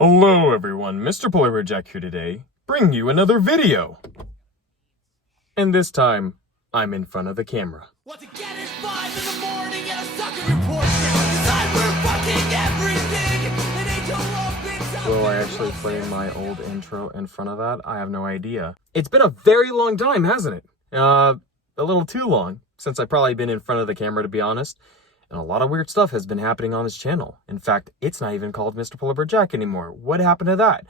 Hello everyone, Mr. Polar Bear Jack here today, bringing you another video. And this time, I'm in front of the camera. Once again it's 5 in the morning and I'm stuck in your porch now. Decide we're fucking everything. An angel of big Will I actually play my old intro in front of that? I have no idea. It's been a very long time, hasn't it? A little too long, since I've probably been in front of the camera, to be honest. And a lot of weird stuff has been happening on this channel. In fact, it's not even called Mr. Polar Bear Jack anymore. What happened to that?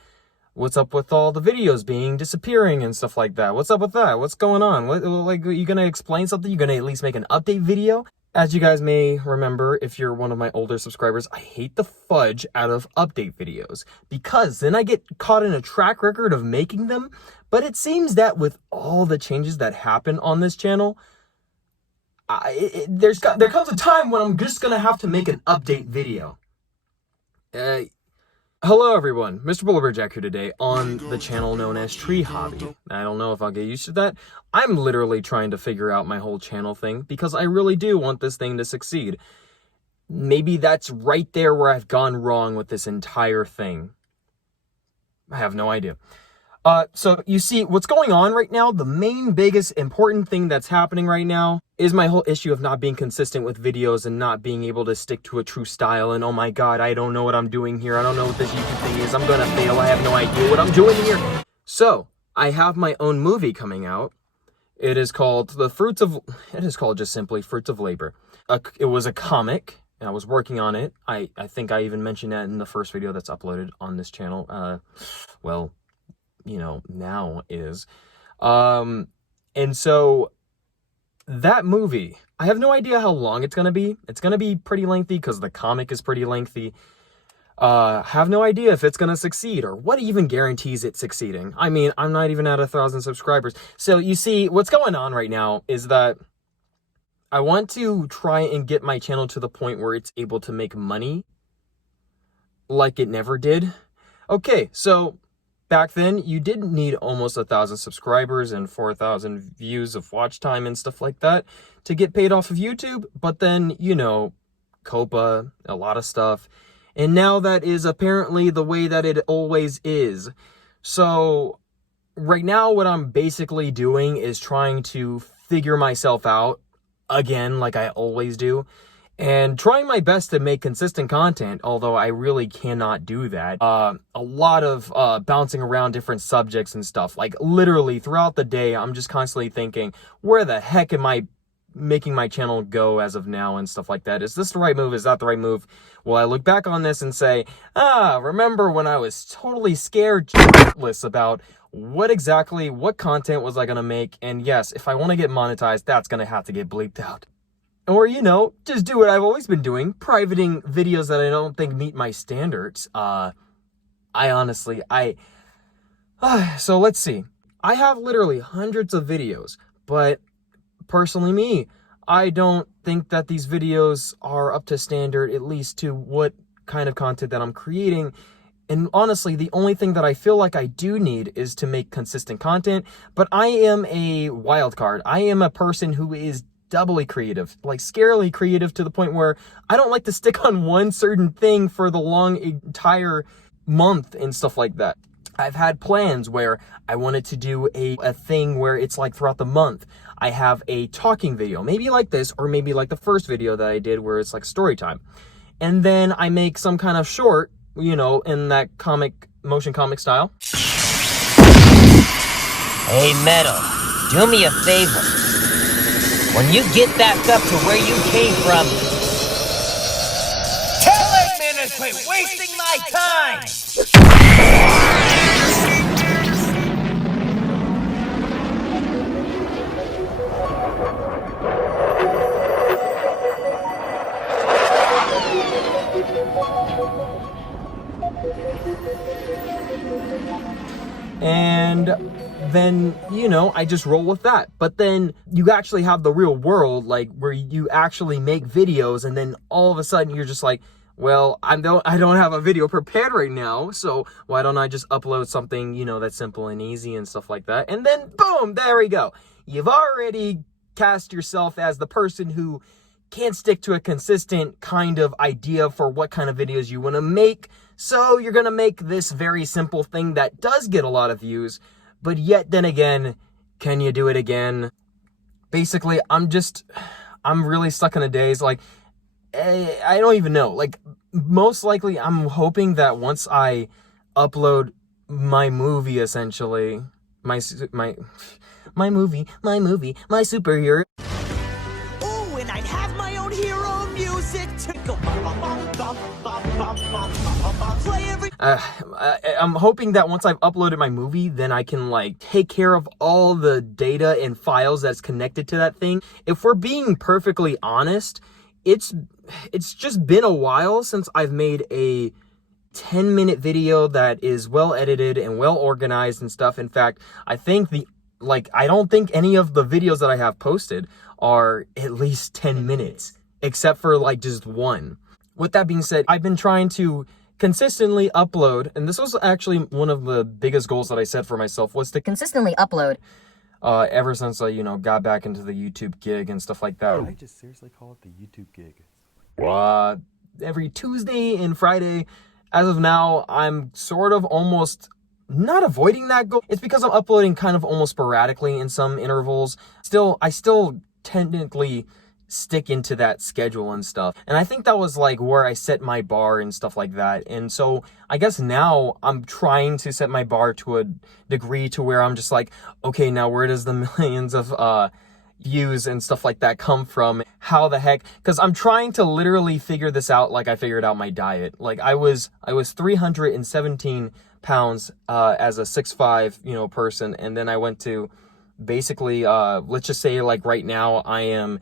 What's up with all the videos disappearing and stuff like that? What's up with that? What's going on? Like, are you gonna explain something? You gonna at least make an update video? As you guys may remember, if you're one of my older subscribers, I hate the fudge out of update videos because then I get caught in a track record of making them. But it seems that with all the changes that happen on this channel, there comes a time when I'm just gonna have to make an update video. Hello everyone, Mr. Polar Bear Jack here today on the channel known as Tree Hobby. I don't know if I'll get used to that. I'm literally trying to figure out my whole channel thing because I really do want this thing to succeed. Maybe that's right there where I've gone wrong with this entire thing. I have no idea. So you see what's going on right now, the main biggest important thing that's happening right now is my whole issue of not being consistent with videos and not being able to stick to a true style. And oh my God, I don't know what I'm doing here. I don't know what this YouTube thing is. I'm going to fail. I have no idea what I'm doing here. So I have my own movie coming out. It is called just simply Fruits of Labor. It was a comic. I was working on it. I think I even mentioned that in the first video that's uploaded on this channel. Well, you know, now is. And so that movie, I have no idea how long it's going to be. It's going to be pretty lengthy because the comic is pretty lengthy. Have no idea if it's going to succeed or what even guarantees it succeeding. I mean, I'm not even at 1,000 subscribers. So you see, what's going on right now is that I want to try and get my channel to the point where it's able to make money like it never did. Okay, so back then, you didn't need almost 1,000 subscribers and 4,000 views of watch time and stuff like that to get paid off of YouTube. But then, you know, COPA, a lot of stuff. And now that is apparently the way that it always is. So right now, what I'm basically doing is trying to figure myself out again, like I always do. And trying my best to make consistent content, although I really cannot do that. A lot of bouncing around different subjects and stuff. Like literally throughout the day, I'm just constantly thinking, where the heck am I making my channel go as of now and stuff like that? Is this the right move? Is that the right move? Will I look back on this and say, remember when I was totally scared shitless about what content was I going to make? And yes, if I want to get monetized, that's going to have to get bleeped out. Or, you know, just do what I've always been doing, privating videos that I don't think meet my standards. So let's see. I have literally hundreds of videos, but personally I don't think that these videos are up to standard, at least to what kind of content that I'm creating. And honestly, the only thing that I feel like I do need is to make consistent content, but I am a wild card. I am a person who is doubly creative, like scarily creative, to the point where I don't like to stick on one certain thing for the long entire month and stuff like that. I've had plans where I wanted to do a thing where it's like throughout the month, I have a talking video, maybe like this, or maybe like the first video that I did where it's like story time. And then I make some kind of short, you know, in that motion comic style. Hey, Metal, do me a favor. When you get back up to where you came from, tell Eggman to quit wasting my time! And then, you know, I just roll with that. But then you actually have the real world, like where you actually make videos, and then all of a sudden you're just like, well, I don't have a video prepared right now, so why don't I just upload something, you know, that's simple and easy and stuff like that. And then boom, there we go. You've already cast yourself as the person who can't stick to a consistent kind of idea for what kind of videos you want to make. So you're going to make this very simple thing that does get a lot of views, but yet then again, can you do it again? Basically, I'm really stuck in a daze. Like, I don't even know. Like, most likely, I'm hoping that once I upload my movie, essentially, my movie, my superhero. Ooh, and I'd have my own hero music to go play every. I'm hoping that once I've uploaded my movie, then I can like take care of all the data and files that's connected to that thing. If we're being perfectly honest, it's just been a while since I've made a 10-minute video that is well edited and well organized and stuff. In fact, I don't think any of the videos that I have posted are at least 10 minutes, except for like just one. With that being said, I've been trying to consistently upload, and this was actually one of the biggest goals that I set for myself, was to consistently upload. Ever since I, got back into the YouTube gig and stuff like that. I just seriously call it the YouTube gig. Every Tuesday and Friday. As of now, I'm sort of almost not avoiding that goal. It's because I'm uploading kind of almost sporadically in some intervals. I still technically stick into that schedule and stuff. And I think that was like where I set my bar and stuff like that. And so I guess now I'm trying to set my bar to a degree to where I'm just like, okay, now where does the millions of views and stuff like that come from? How the heck? Because I'm trying to literally figure this out like I figured out my diet. Like I was 317 pounds as a 6'5", person, and then I went to basically let's just say like right now I am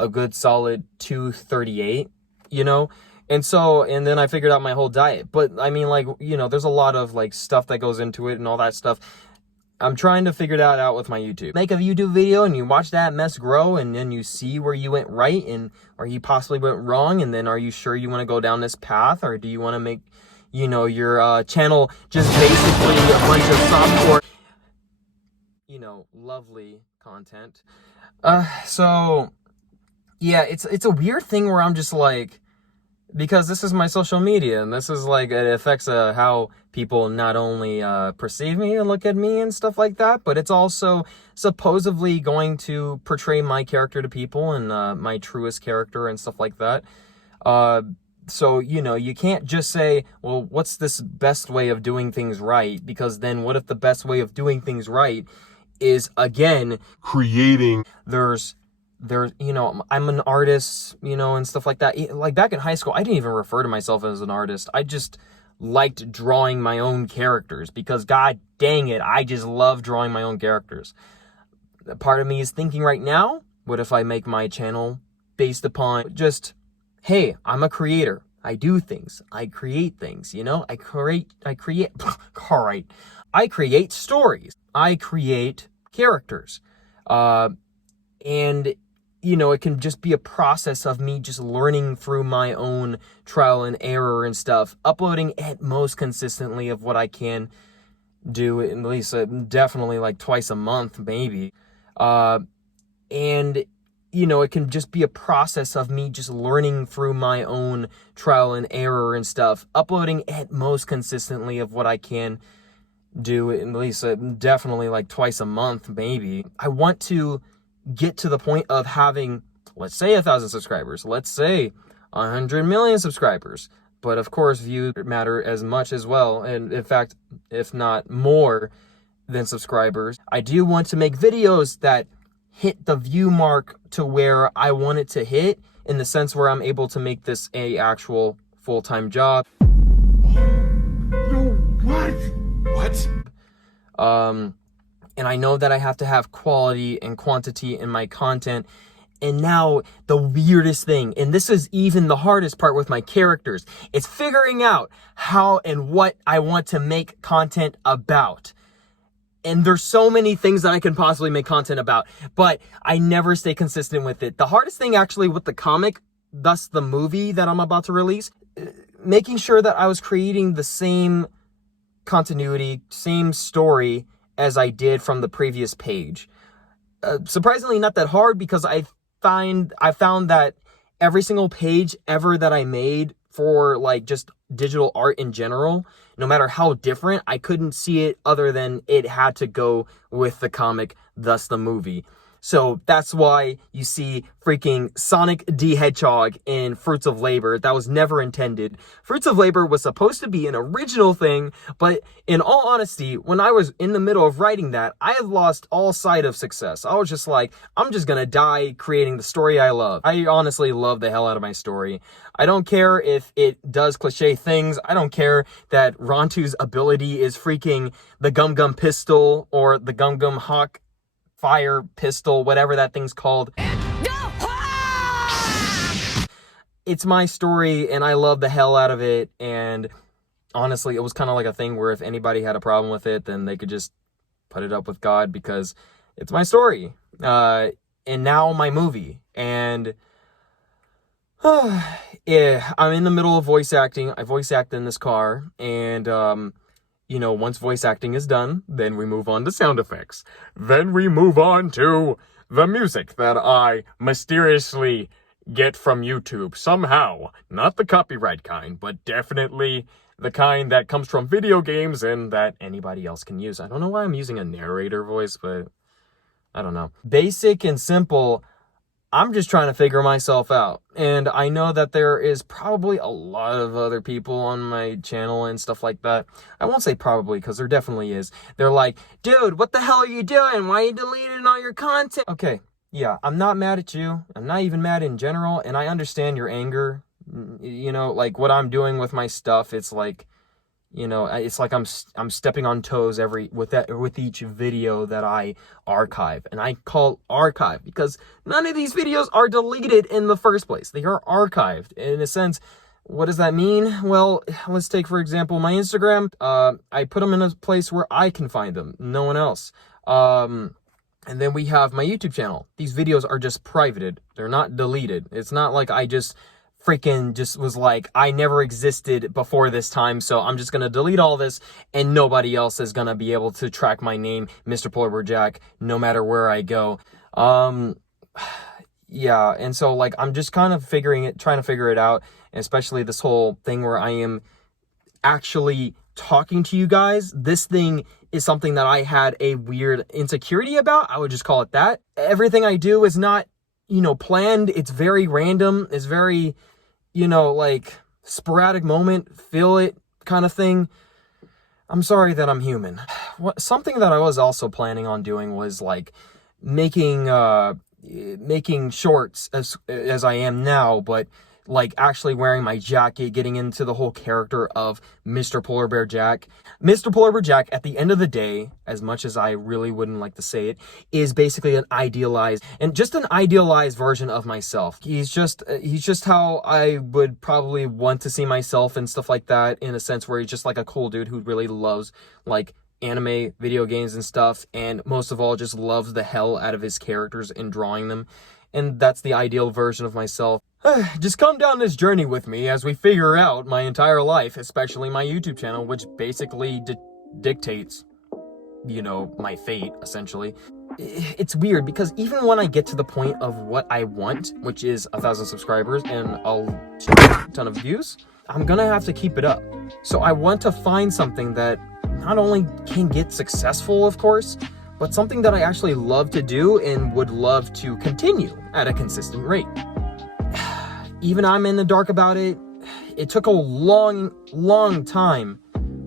a good solid 238, and then I figured out my whole diet. But I mean, like, there's a lot of like stuff that goes into it and all that stuff. I'm trying to figure that out with my YouTube. Make a YouTube video and you watch that mess grow, and then you see where you went right and where you possibly went wrong, and then are you sure you want to go down this path, or do you want to make, your channel just basically a bunch of softcore, lovely content. So yeah, it's a weird thing where I'm just like, because this is my social media, and this is like, it affects how people not only perceive me and look at me and stuff like that, but it's also supposedly going to portray my character to people and my truest character and stuff like that. So, you can't just say, well, what's this best way of doing things right? Because then what if the best way of doing things right is, again, creating, I'm an artist, and stuff like that. Like back in high school, I didn't even refer to myself as an artist. I just liked drawing my own characters because, god dang it, I just love drawing my own characters. Part of me is thinking right now, what if I make my channel based upon just, hey, I'm a creator. I do things. I create things, I create stories. I create characters. And it can just be a process of me just learning through my own trial and error and stuff, uploading at most consistently of what I can do, at least definitely like twice a month, maybe. And, it can just be a process of me just learning through my own trial and error and stuff, uploading at most consistently of what I can do, at least definitely like twice a month, maybe. I want to get to the point of having, let's say 1,000 subscribers, let's say 100 million subscribers, but of course views matter as much as well, and in fact, if not more than subscribers. I do want to make videos that hit the view mark to where I want it to hit, in the sense where I'm able to make this a actual full-time job. What? And I know that I have to have quality and quantity in my content. And now the weirdest thing, and this is even the hardest part with my characters, is figuring out how and what I want to make content about. And there's so many things that I can possibly make content about, but I never stay consistent with it. The hardest thing actually with the comic, thus the movie that I'm about to release, making sure that I was creating the same continuity, same story as I did from the previous page. Surprisingly not that hard, because I found that every single page ever that I made for like just digital art in general, no matter how different, I couldn't see it other than it had to go with the comic, thus the movie. So that's why you see freaking Sonic the Hedgehog in Fruits of Labor. That was never intended. Fruits of Labor was supposed to be an original thing, but in all honesty, when I was in the middle of writing that, I had lost all sight of success. I was just like, I'm just gonna die creating the story I love. I honestly love the hell out of my story. I don't care if it does cliche things. I don't care that Rontu's ability is freaking the Gum Gum Pistol or the Gum Gum Hawk Fire Pistol, whatever that thing's called. It's my story and I love the hell out of it, and honestly, it was kind of like a thing where if anybody had a problem with it, then they could just put it up with God, because it's my story. And now my movie. And yeah, I'm in the middle of voice acting. I voice act in this car, and you know, once voice acting is done, then we move on to sound effects. Then we move on to the music that I mysteriously get from YouTube somehow. Not the copyright kind, but definitely the kind that comes from video games and that anybody else can use. I don't know why I'm using a narrator voice, but I don't know. Basic and simple, I'm just trying to figure myself out. And I know that there is probably a lot of other people on my channel and stuff like that. I won't say probably, because there definitely is. They're like, dude, what the hell are you doing? Why are you deleting all your content? Okay, yeah, I'm not mad at you. I'm not even mad in general. And I understand your anger. You know, like what I'm doing with my stuff, it's like, you know, it's like I'm stepping on toes with each video that I archive. And I call archive because none of these videos are deleted in the first place. They are archived. In a sense, what does that mean? Well, let's take, for example, my Instagram. I put them in a place where I can find them, no one else. And then we have my YouTube channel. These videos are just privated. They're not deleted. It's not like I just freaking just was like, I never existed before this time, so I'm just gonna delete all this and nobody else is gonna be able to track my name, Mr. Polar Bear Jack, no matter where I go. Yeah, and so like I'm just kind of trying to figure it out, and especially this whole thing where I am actually talking to you guys. This thing is something that I had a weird insecurity about. I would just call it that. Everything I do is not, you know, planned. It's very random. It's very, you know, like sporadic moment, feel it kind of thing. I'm sorry that I'm human. Something that I was also planning on doing was like making shorts as I am now, but like actually wearing my jacket, getting into the whole character of Mr. Polar Bear Jack. Mr. Polar Bear Jack, at the end of the day, as much as I really wouldn't like to say it, is basically an idealized version of myself. He's just how I would probably want to see myself and stuff like that, in a sense where he's just like a cool dude who really loves like anime, video games and stuff, and most of all just loves the hell out of his characters and drawing them. And that's the ideal version of myself. Just come down this journey with me as we figure out my entire life, especially my YouTube channel, which basically dictates, you know, my fate, essentially. It's weird because even when I get to the point of what I want, which is 1,000 subscribers and a ton of views, I'm gonna have to keep it up. So I want to find something that not only can get successful, of course, but something that I actually love to do and would love to continue at a consistent rate. Even I'm in the dark about it. It took a long time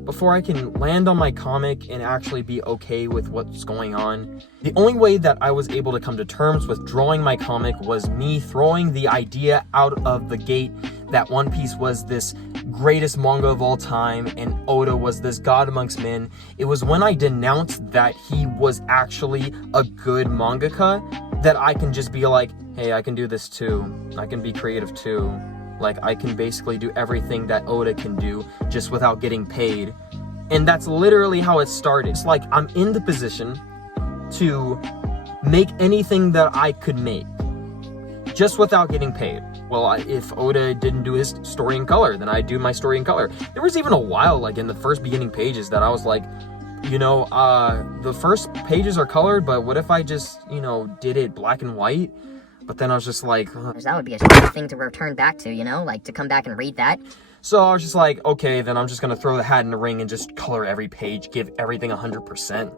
before I can land on my comic and actually be okay with what's going on. The only way that I was able to come to terms with drawing my comic was me throwing the idea out of the gate that One Piece was this greatest manga of all time and Oda was this god amongst men. It was when I denounced that he was actually a good mangaka that I can just be like, hey, I can do this too. I can be creative too. Like, I can basically do everything that Oda can do just without getting paid. And that's literally how it started. It's like I'm in the position to make anything that I could make just without getting paid. Well, if Oda didn't do his story in color, then I'd do my story in color. There was even a while, like in the first beginning pages, that I was like, you know, the first pages are colored, but what if I just, you know, did it black and white? But then I was just like, That would be a shitty thing to return back to, you know? Like, to come back and read that. so I was just like, okay, then I'm just gonna throw the hat in the ring and just color every page, give everything 100%.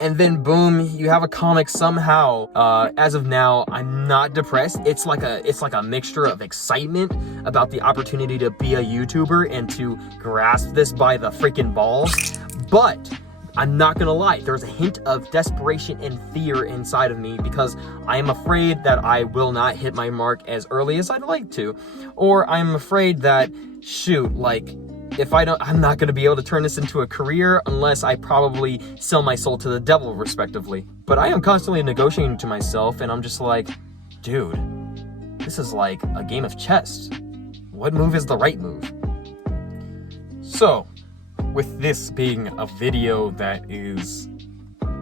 And then boom, you have a comic somehow. As of now, I'm not depressed. It's like a mixture of excitement about the opportunity to be a YouTuber and to grasp this by the freaking balls. But I'm not gonna lie, there's a hint of desperation and fear inside of me because I am afraid that I will not hit my mark as early as I'd like to. Or I'm afraid that, shoot, like, if I don't, I'm not gonna be able to turn this into a career unless I probably sell my soul to the devil, respectively. But I am constantly negotiating to myself, and I'm just like, dude, this is like a game of chess. What move is the right move? So, with this being a video that is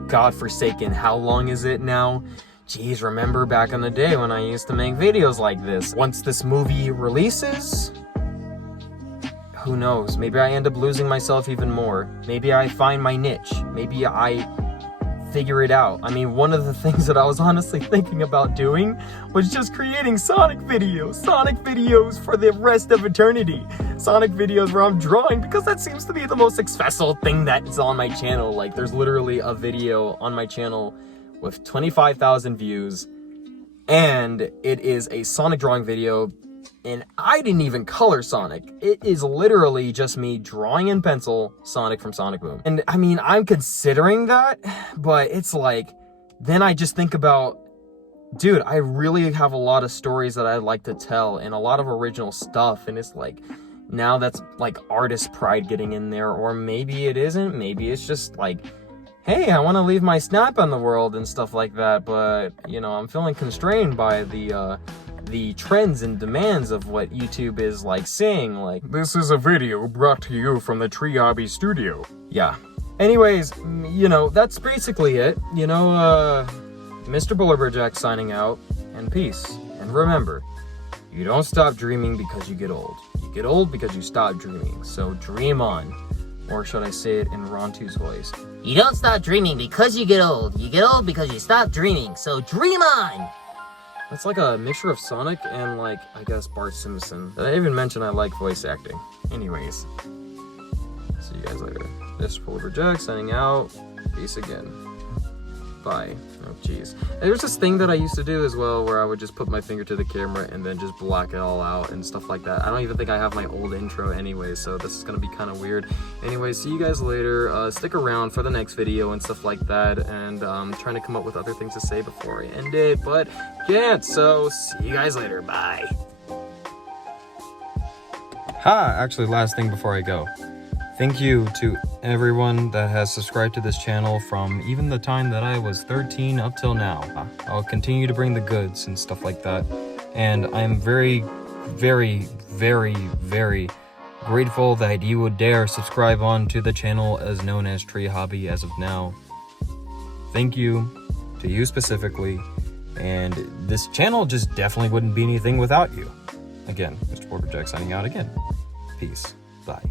godforsaken, how long is it now? Geez, remember back in the day when I used to make videos like this. Once this movie releases, who knows? Maybe I end up losing myself even more. Maybe I find my niche. Maybe I figure it out. I mean, one of the things that I was honestly thinking about doing was just creating Sonic videos for the rest of eternity. Sonic videos where I'm drawing, because that seems to be the most successful thing that is on my channel. Like, there's literally a video on my channel with 25,000 views, and it is a Sonic drawing video. And I didn't even color Sonic. It is literally just me drawing in pencil Sonic from Sonic Boom. And I mean, I'm considering that, but it's like, then I just think about, dude, I really have a lot of stories that I'd like to tell and a lot of original stuff. And it's like, now that's like artist pride getting in there, or maybe it isn't. Maybe it's just like, hey, I want to leave my snap on the world and stuff like that. But, you know, I'm feeling constrained by the trends and demands of what YouTube is like saying, like, this is a video brought to you from the Tree Hobby Studio. Yeah. Anyways, you know, that's basically it. You know, Mr. Bullerberjack signing out, and peace. And remember, you don't stop dreaming because you get old. You get old because you stop dreaming. So dream on. Or should I say it in Rontu's voice? You don't stop dreaming because you get old. You get old because you stop dreaming. So dream on! It's like a mixture of Sonic and, like, I guess Bart Simpson. Did I even mention I like voice acting? Anyways. See you guys later. This is Bullerberjack signing out. Peace again. Bye. Oh, jeez. There's this thing that I used to do as well where I would just put my finger to the camera and then just black it all out and stuff like that. I don't even think I have my old intro anyway, so this is gonna be kind of weird. Anyway, see you guys later. Stick around for the next video and stuff like that, and trying to come up with other things to say before I end it, but can't, so see you guys later. Bye. Actually, last thing before I go. Thank you to everyone that has subscribed to this channel from even the time that I was 13 up till now. I'll continue to bring the goods and stuff like that. And I'm very, very, very, very grateful that you would dare subscribe on to the channel as known as Tree Hobby as of now. Thank you to you specifically. And this channel just definitely wouldn't be anything without you. Again, Mr. Bullerberjack signing out again. Peace. Bye.